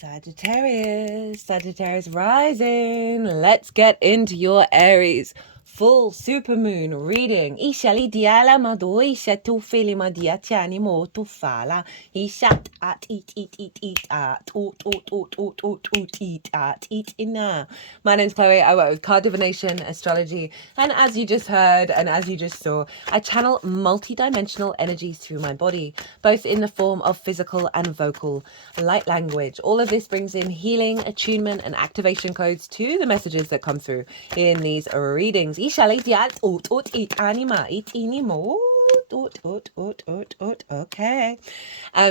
Sagittarius rising. Let's get into your Aries full supermoon reading. Ishali diala mado isha tu fili madia tiani mo tu fala. Ishat at eat at eat ina. My name's Chloe. I work with card divination, astrology, and as you just heard and as you just saw, I channel multi-dimensional energies through my body, both in the form of physical and vocal light language. All of this brings in healing, attunement, and activation codes to the messages that come through in these readings. Okay.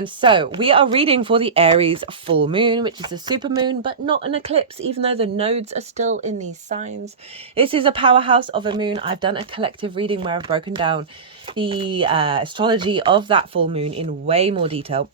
So we are reading for the Aries full moon, which is a super moon, but not an eclipse, even though the nodes are still in these signs. This is a powerhouse of a moon. I've done a collective reading where I've broken down the astrology of that full moon in way more detail.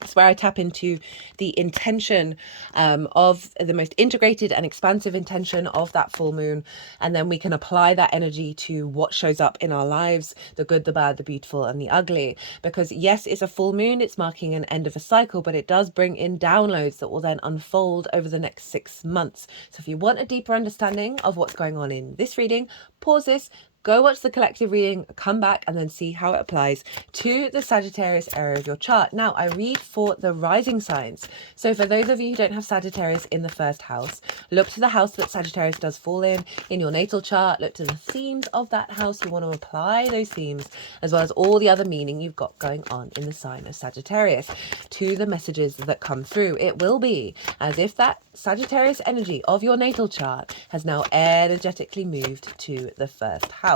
It's where I tap into the intention of the most integrated and expansive intention of that full moon. And then we can apply that energy to what shows up in our lives, the good, the bad, the beautiful, and the ugly. Because yes, it's a full moon, it's marking an end of a cycle, but it does bring in downloads that will then unfold over the next 6 months. So if you want a deeper understanding of what's going on in this reading, pause this, go watch the collective reading, come back, and then see how it applies to the Sagittarius area of your chart. Now, I read for the rising signs. So for those of you who don't have Sagittarius in the first house, look to the house that Sagittarius does fall in your natal chart. Look to the themes of that house. You want to apply those themes, as well as all the other meaning you've got going on in the sign of Sagittarius, to the messages that come through. It will be as if that Sagittarius energy of your natal chart has now energetically moved to the first house.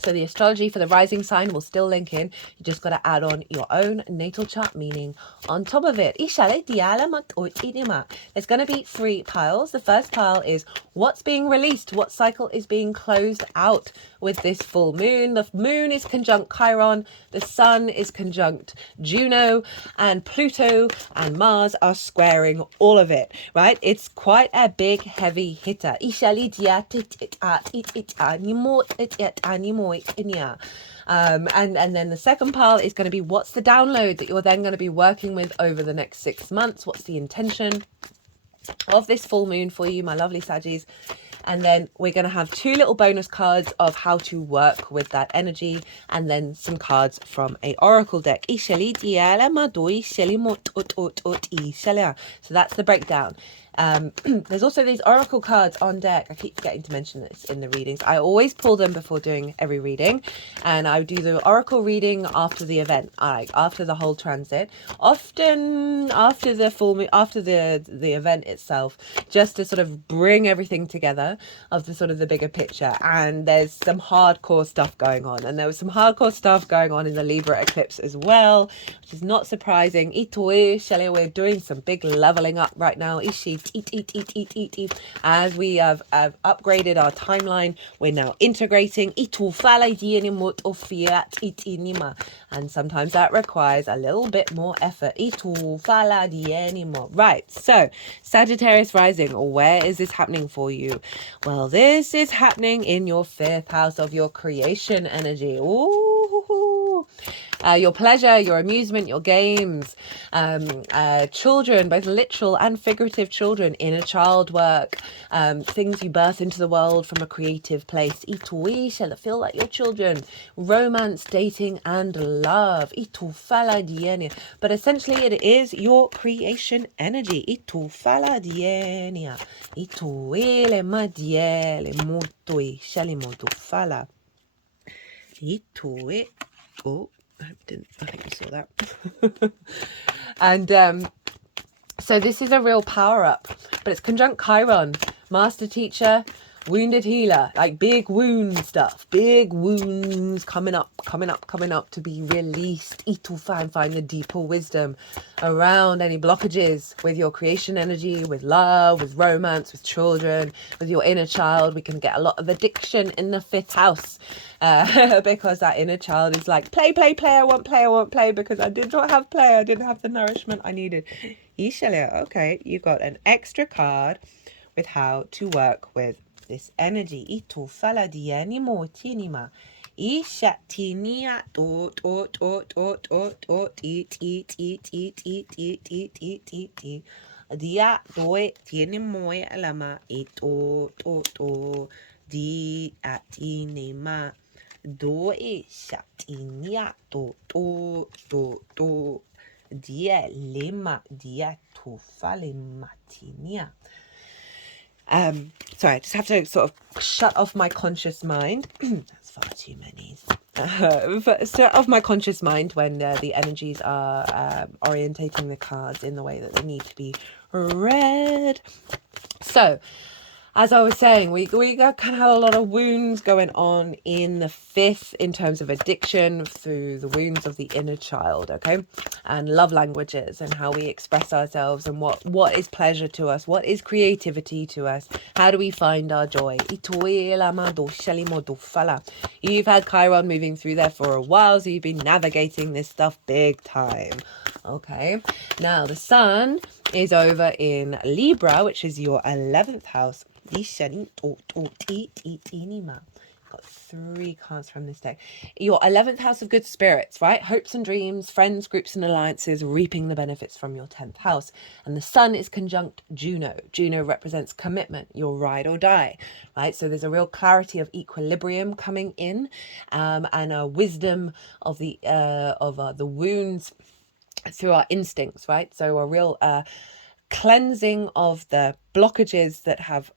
So the astrology for the rising sign will still link in. You just got to add on your own natal chart meaning on top of it. There's going to be 3 piles. The first pile is what's being released, what cycle is being closed out with this full moon. The moon is conjunct Chiron, the sun is conjunct Juno, and Pluto and Mars are squaring all of it, right? It's quite a big, heavy hitter. And then the second pile is going to be what's the download that you're then going to be working with over the next 6 months. What's the intention of this full moon for you, my lovely Saggies? And then we're going to have 2 little bonus cards of how to work with that energy, and then some cards from a oracle deck. So that's the breakdown. There's also these oracle cards on deck. I keep forgetting to mention this in the readings. I always pull them before doing every reading, and I do the oracle reading after the event, after the whole transit, often after the full moon, after the event itself, just to sort of bring everything together of the sort of the bigger picture. And there's some hardcore stuff going on, and there was some hardcore stuff going on in the Libra eclipse as well, which is not surprising. We're doing some big leveling up right now. As we have upgraded our timeline, we're now integrating, and sometimes that requires a little bit more effort. Right, so Sagittarius rising, where is this happening for you? Well, this is happening in your 5th house of your creation energy. Ooh. Your pleasure, your amusement, your games, children, both literal and figurative children, inner child work, things you birth into the world from a creative place. Feel like your children, romance, dating, and love. But essentially it is your creation energy. Oh, I think you saw that. And so this is a real power up, but it's conjunct Chiron, master teacher, wounded healer, like big wound stuff, big wounds coming up to be released. Find the deeper wisdom around any blockages with your creation energy, with love, with romance, with children, with your inner child. We can get a lot of addiction in the 5th house because that inner child is like, play, I want play, because I did not have play, I didn't have the nourishment I needed. Okay, you got an extra card with how to work with this energy. Ishatinia dot eat. Dia doi tiene moe lama to di atinema doi shatinia to dia lema dia tufale matinia. Sorry, I just have to sort of shut off my conscious mind. That's far too many. Shut off my conscious mind when the energies are orientating the cards in the way that they need to be read. So, as I was saying, we kind of have a lot of wounds going on in the 5th in terms of addiction through the wounds of the inner child, okay? And love languages and how we express ourselves and what is pleasure to us, what is creativity to us, how do we find our joy? You've had Chiron moving through there for a while, so you've been navigating this stuff big time, okay? Now, the sun is over in Libra, which is your 11th house. Got 3 cards from this deck. Your 11th house of good spirits, right? Hopes and dreams, friends, groups and alliances, reaping the benefits from your 10th house. And the sun is conjunct Juno. Juno represents commitment, your ride or die, right? So there's a real clarity of equilibrium coming in, and a wisdom of the wounds through our instincts, right? So a real cleansing of the blockages that have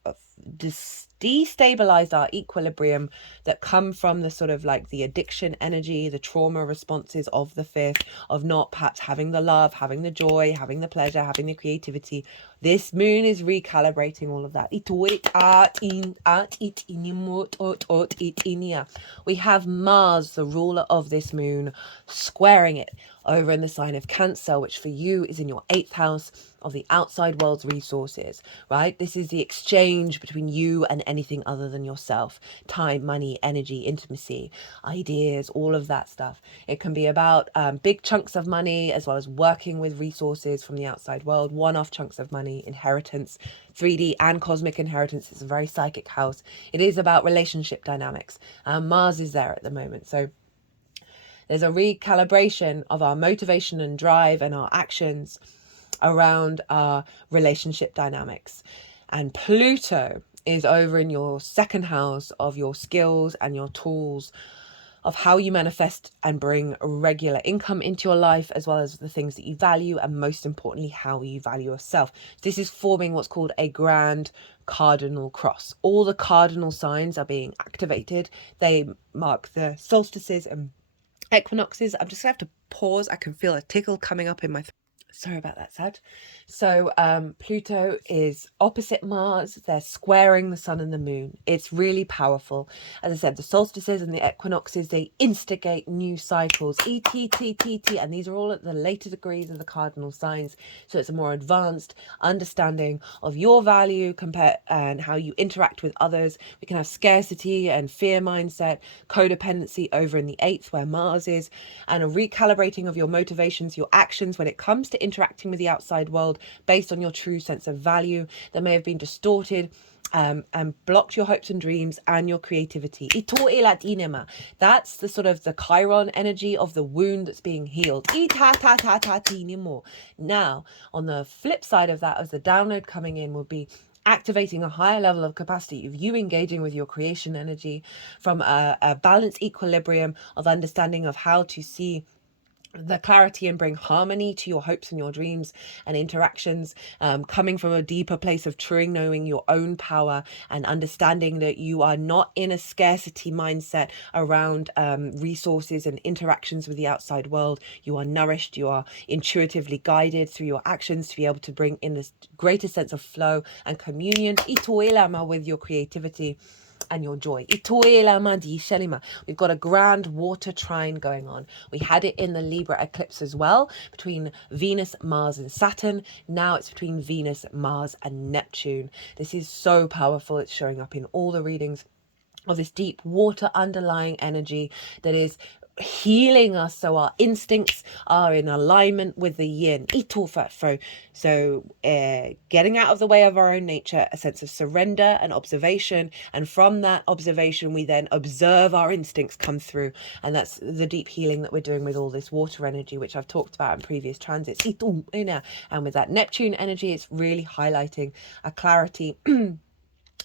destabilized our equilibrium that come from the sort of like the addiction energy, the trauma responses of the 5th, of not perhaps having the love, having the joy, having the pleasure, having the creativity. This moon is recalibrating all of that. We have Mars, the ruler of this moon, squaring it over in the sign of Cancer, which for you is in your 8th house of the outside world's resources, right? This is the exchange between you and anything other than yourself. Time, money, energy, intimacy, ideas, all of that stuff. It can be about big chunks of money, as well as working with resources from the outside world, one-off chunks of money, inheritance, 3D and cosmic inheritance. It's a very psychic house. It is about relationship dynamics. Mars is there at the moment. So there's a recalibration of our motivation and drive and our actions around our relationship dynamics. And Pluto is over in your 2nd house of your skills and your tools, of how you manifest and bring regular income into your life, as well as the things that you value, and most importantly, how you value yourself. This is forming what's called a grand cardinal cross. All the cardinal signs are being activated. They mark the solstices and equinoxes. I'm just gonna have to pause. I can feel a tickle coming up in my throat. Sorry about that, Sag. So Pluto is opposite Mars. They're squaring the sun and the moon. It's really powerful. As I said, the solstices and the equinoxes, they instigate new cycles. And these are all at the later degrees of the cardinal signs. So it's a more advanced understanding of your value and how you interact with others. We can have scarcity and fear mindset, codependency over in the 8th where Mars is, and a recalibrating of your motivations, your actions when it comes to interacting with the outside world based on your true sense of value that may have been distorted and blocked your hopes and dreams and your creativity. That's the sort of the Chiron energy of the wound that's being healed. Now, on the flip side of that, as the download coming in, will be activating a higher level of capacity of you engaging with your creation energy from a balanced equilibrium of understanding of how to see the clarity and bring harmony to your hopes and your dreams and interactions, coming from a deeper place of truly knowing your own power and understanding that you are not in a scarcity mindset around resources and interactions with the outside world. You are nourished, you are intuitively guided through your actions to be able to bring in this greater sense of flow and communion with your creativity and your joy. We've got a grand water trine going on. We had it in the Libra eclipse as well, between Venus, Mars and Saturn. Now it's between Venus, Mars and Neptune. This is so powerful. It's showing up in all the readings of this deep water underlying energy that is healing us so our instincts are in alignment with the yin. So getting out of the way of our own nature, a sense of surrender and observation, and from that observation we then observe our instincts come through, and that's the deep healing that we're doing with all this water energy, which I've talked about in previous transits. And with that Neptune energy, it's really highlighting a clarity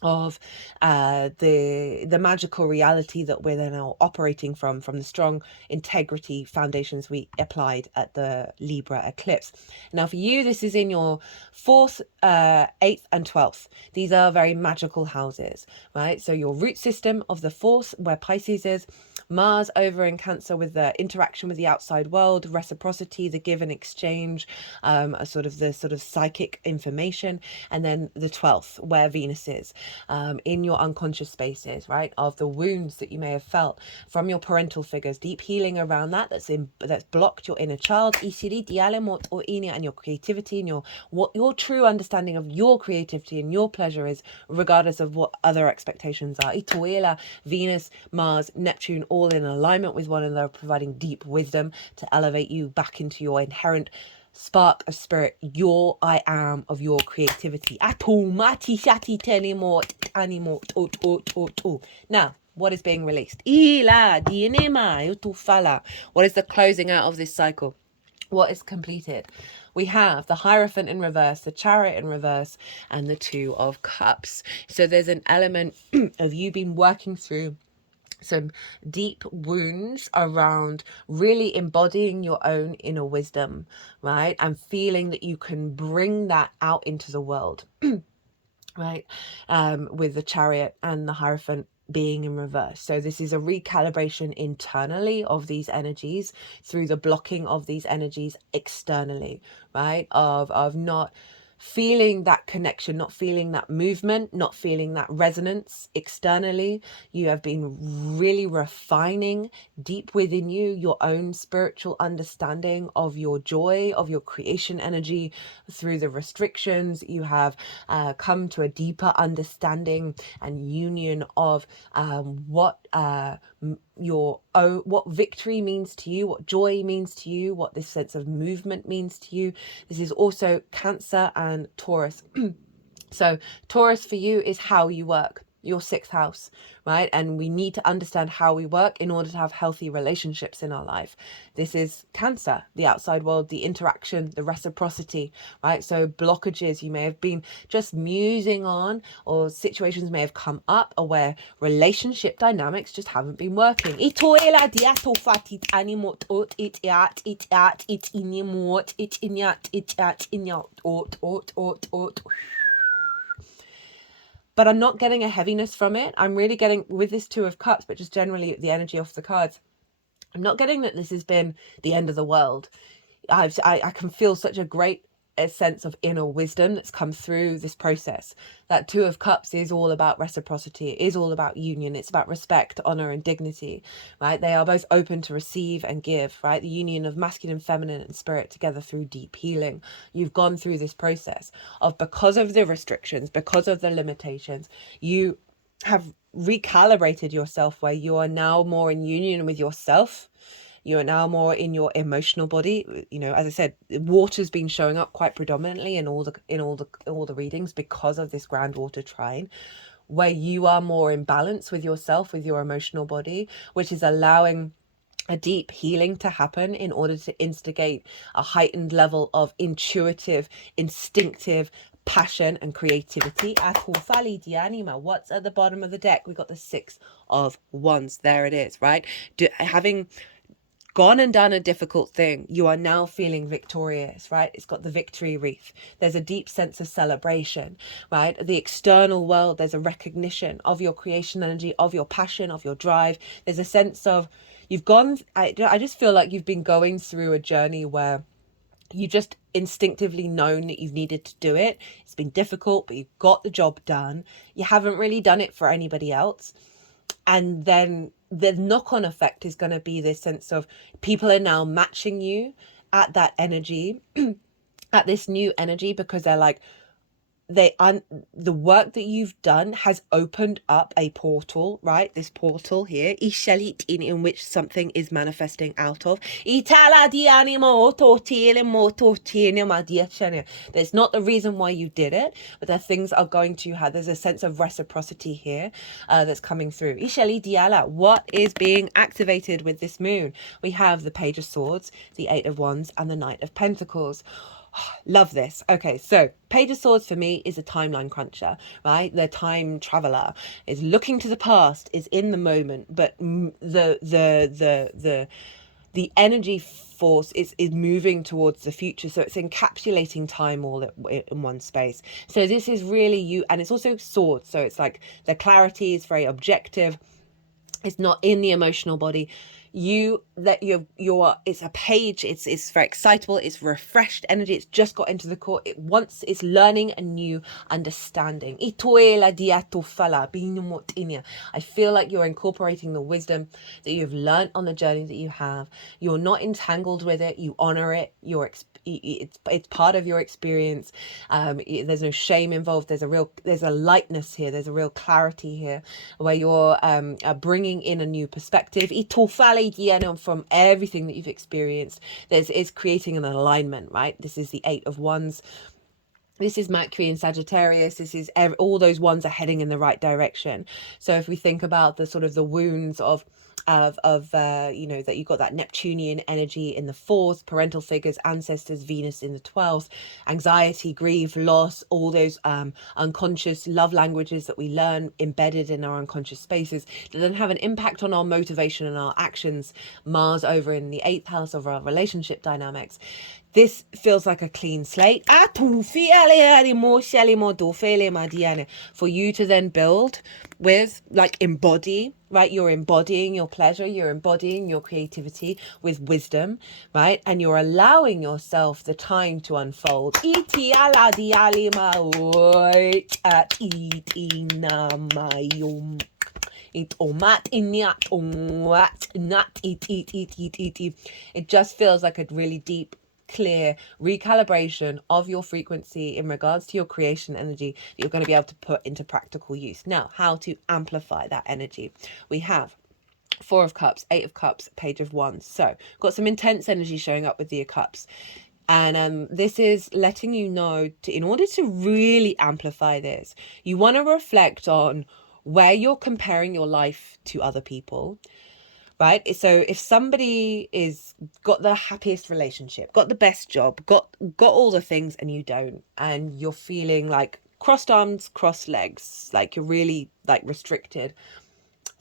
of the magical reality that we're now operating from the strong integrity foundations we applied at the Libra eclipse. Now for you, this is in your 4th, 8th and 12th. These are very magical houses, right? So your root system of the 4th, where Pisces is, Mars over in Cancer with the interaction with the outside world, reciprocity, the give and exchange, a sort of psychic information, and then the 12th where Venus is, in your unconscious spaces, right, of the wounds that you may have felt from your parental figures, deep healing around that's blocked your inner child, and your creativity, and what your true understanding of your creativity and your pleasure is, regardless of what other expectations are. Venus, Mars, Neptune, all in alignment with one another, providing deep wisdom to elevate you back into your inherent spark of spirit, your I am of your creativity. Now, what is being released? What is the closing out of this cycle? What is completed? We have the Hierophant in reverse, the Chariot in reverse, and the Two of Cups. So there's an element of you being working through some deep wounds around really embodying your own inner wisdom, right? And feeling that you can bring that out into the world, right? With the Chariot and the Hierophant being in reverse. So this is a recalibration internally of these energies through the blocking of these energies externally, right? Of not feeling that connection, not feeling that movement, not feeling that resonance externally. You have been really refining deep within you your own spiritual understanding of your joy, of your creation energy through the restrictions. You have come to a deeper understanding and union of what victory means to you, what joy means to you, what this sense of movement means to you. This is also Cancer and Taurus. So Taurus for you is how you work, your 6th house, right? And we need to understand how we work in order to have healthy relationships in our life. This is Cancer, the outside world, the interaction, the reciprocity, right? So blockages you may have been just musing on, or situations may have come up where relationship dynamics just haven't been working. But I'm not getting a heaviness from it. I'm really getting, with this Two of Cups, but just generally the energy off the cards, I'm not getting that this has been the end of the world. I can feel such a great sense of inner wisdom that's come through this process. That Two of Cups is all about reciprocity. It is all about union. It's about respect, honor, and dignity, right? They are both open to receive and give, right? The union of masculine, feminine, and spirit together through deep healing. You've gone through this process of, because of the restrictions, because of the limitations, you have recalibrated yourself, where you are now more in union with yourself. You are now more in your emotional body. You know, as I said, water's been showing up quite predominantly in all the readings because of this grand water trine, where you are more in balance with yourself, with your emotional body, which is allowing a deep healing to happen in order to instigate a heightened level of intuitive, instinctive passion and creativity. What's at the bottom of the deck? We got the 6 of Wands. There it is, right? Having gone and done a difficult thing, you are now feeling victorious, right? It's got the victory wreath. There's a deep sense of celebration, right? The external world, there's a recognition of your creation energy, of your passion, of your drive. There's a sense of I just feel like you've been going through a journey where you just instinctively known that you've needed to do it. It's been difficult, but you've got the job done. You haven't really done it for anybody else. And then the knock-on effect is going to be this sense of people are now matching you at that energy, at this new energy, because they're like, the work that you've done has opened up a portal, right? This portal here, in which something is manifesting out of. There's not the reason why you did it, but that things are going to have, there's a sense of reciprocity here that's coming through. What is being activated with this moon? We have the Page of Swords, the Eight of Wands, and the Knight of Pentacles. Love this. Okay, so Page of Swords for me is a timeline cruncher, right? The time traveler is looking to the past, is in the moment, but the energy force is moving towards the future, so it's encapsulating time all in one space. So this is really you, and it's also swords, so it's like the clarity is very objective. It's not in the emotional body. It's a page, it's very excitable, it's refreshed energy, it's just got into the core, it's learning a new understanding. I feel like you're incorporating the wisdom that you've learned on the journey that you have. You're not entangled with it, you honor it, it's part of your experience. There's no shame involved. There's a lightness here, there's a real clarity here, where you're bringing in a new perspective from everything that you've experienced. It's creating an alignment, right? This is the Eight of Wands. This is Mercury and Sagittarius. This is all those ones are heading in the right direction. So if we think about the sort of the wounds of that you've got that Neptunian energy in the fourth, parental figures, ancestors, Venus in the 12th, anxiety, grief, loss, all those unconscious love languages that we learn embedded in our unconscious spaces that then have an impact on our motivation and our actions. Mars over in the 8th house of our relationship dynamics. This feels like a clean slate for you to then build with, like, embody, right? You're embodying your pleasure, you're embodying your creativity with wisdom, right? And you're allowing yourself the time to unfold. It just feels like a really deep, clear recalibration of your frequency in regards to your creation energy that you're going to be able to put into practical use. Now, how to amplify that energy? We have Four of Cups, Eight of Cups, Page of Wands. So got some intense energy showing up with the cups. And this is letting you know, in order to really amplify this, you want to reflect on where you're comparing your life to other people. Right? So if somebody is got the happiest relationship, got the best job, got all the things, and you don't, and you're feeling like crossed arms, crossed legs, like you're really like restricted.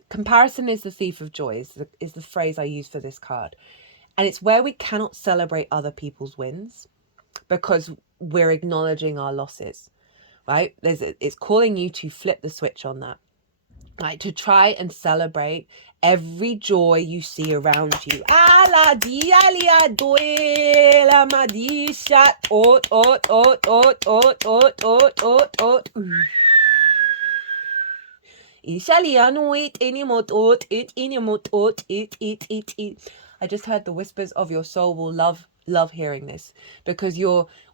Comparison is the thief of joy is the phrase I use for this card. And it's where we cannot celebrate other people's wins because we're acknowledging our losses, right? It's calling you to flip the switch on that. Like, to try and celebrate every joy you see around you. I just heard the whispers of your soul will love hearing this, because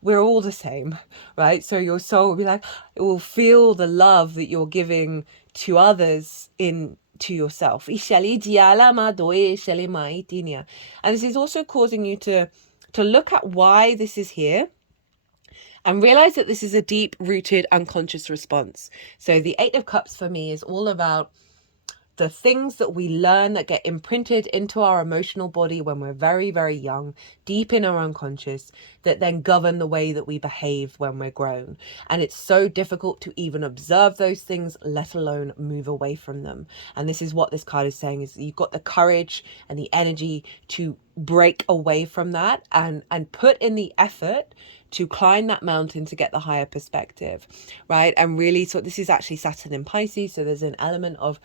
we're all the same, right? So your soul will be like, it will feel the love that you're giving to others in to yourself. And this is also causing you to look at why this is here and realize that this is a deep rooted unconscious response. So the Eight of Cups for me is all about the things that we learn that get imprinted into our emotional body when we're very, very young, deep in our unconscious, that then govern the way that we behave when we're grown. And it's so difficult to even observe those things, let alone move away from them. And this is what this card is saying, is you've got the courage and the energy to break away from that and put in the effort to climb that mountain to get the higher perspective, right? And really, so this is actually Saturn in Pisces, so there's an element of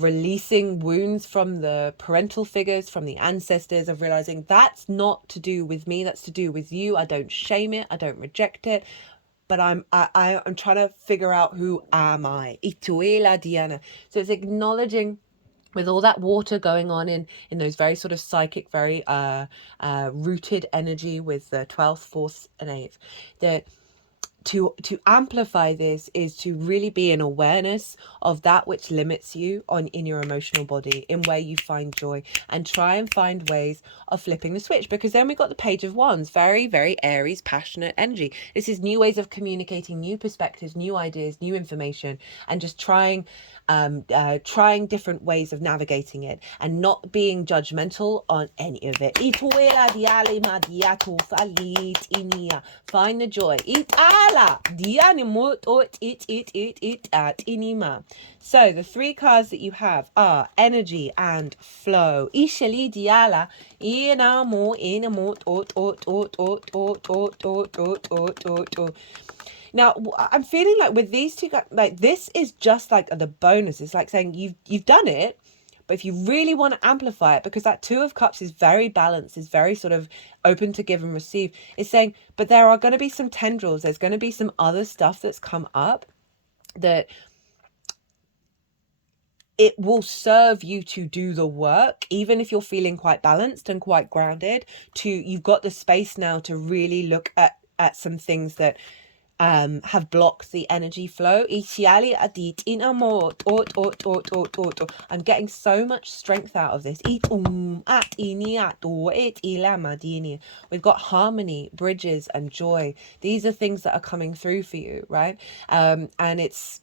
releasing wounds from the parental figures, from the ancestors, of realizing that's not to do with me, that's to do with you. I don't shame it, I don't reject it, but I'm trying to figure out, who am I? So it's acknowledging, with all that water going on in those very sort of psychic, very rooted energy with the 12th, 4th and 8th, that to amplify this is to really be in awareness of that which limits you in your emotional body, in where you find joy, and try and find ways of flipping the switch. Because then we got the Page of Wands, very, very Aries, passionate energy. This is new ways of communicating, new perspectives, new ideas, new information, and just trying different ways of navigating it and not being judgmental on any of it. Find the joy. So the three cards that you have are energy and flow. Now, I'm feeling like with these two, like this is just like the bonus. It's like saying you've done it, but if you really want to amplify it, because that Two of Cups is very balanced, is very sort of open to give and receive. It's saying, but there are going to be some tendrils. There's going to be some other stuff that's come up that it will serve you to do the work, even if you're feeling quite balanced and quite grounded. You've got the space now to really look at some things that have blocked the energy flow. I'm getting so much strength out of this. We've got harmony, bridges, and joy. These are things that are coming through for you, right? And it's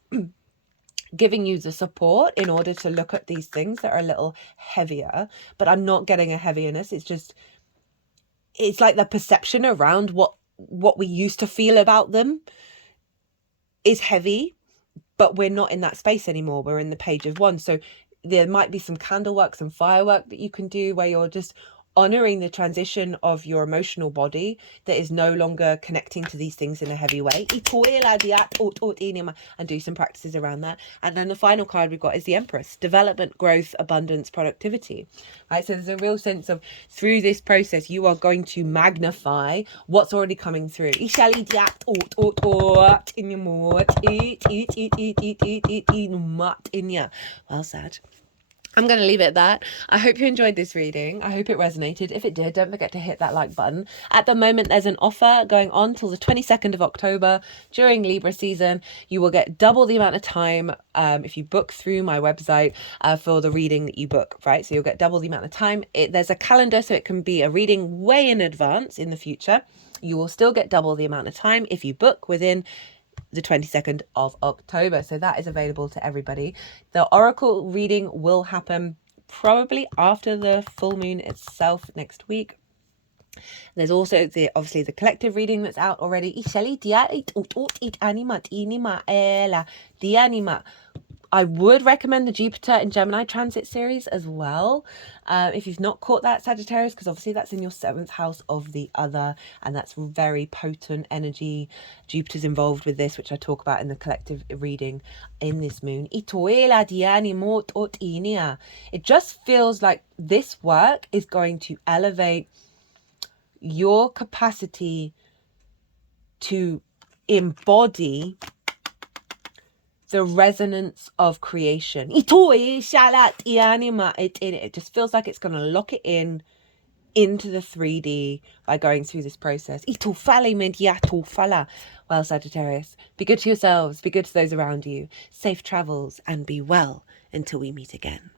giving you the support in order to look at these things that are a little heavier. But I'm not getting a heaviness. It's like the perception around what we used to feel about them is heavy, but we're not in that space anymore. We're in the Page of Wands. So there might be some candle work, some firework that you can do where you're just honoring the transition of your emotional body that is no longer connecting to these things in a heavy way, and do some practices around that. And then the final card we've got is the Empress: development, growth, abundance, productivity. Right, so there's a real sense of, through this process, you are going to magnify what's already coming through. Well said. I'm going to leave it at that. I hope you enjoyed this reading. I hope it resonated. If it did, don't forget to hit that like button. At the moment, there's an offer going on till the 22nd of October during Libra season. You will get double the amount of time if you book through my website for the reading that you book, right? So you'll get double the amount of time. There's a calendar, so it can be a reading way in advance in the future. You will still get double the amount of time if you book within the 22nd of October. So that is available to everybody. The oracle reading will happen probably after the full moon itself next week. There's also obviously the collective reading that's out already. I would recommend the Jupiter and Gemini transit series as well. If you've not caught that, Sagittarius, because obviously that's in your 7th house of the other, and that's very potent energy. Jupiter's involved with this, which I talk about in the collective reading in this moon. It just feels like this work is going to elevate your capacity to embody the resonance of creation. It just feels like it's going to lock it into the 3D by going through this process. Well, Sagittarius, be good to yourselves, be good to those around you. Safe travels and be well until we meet again.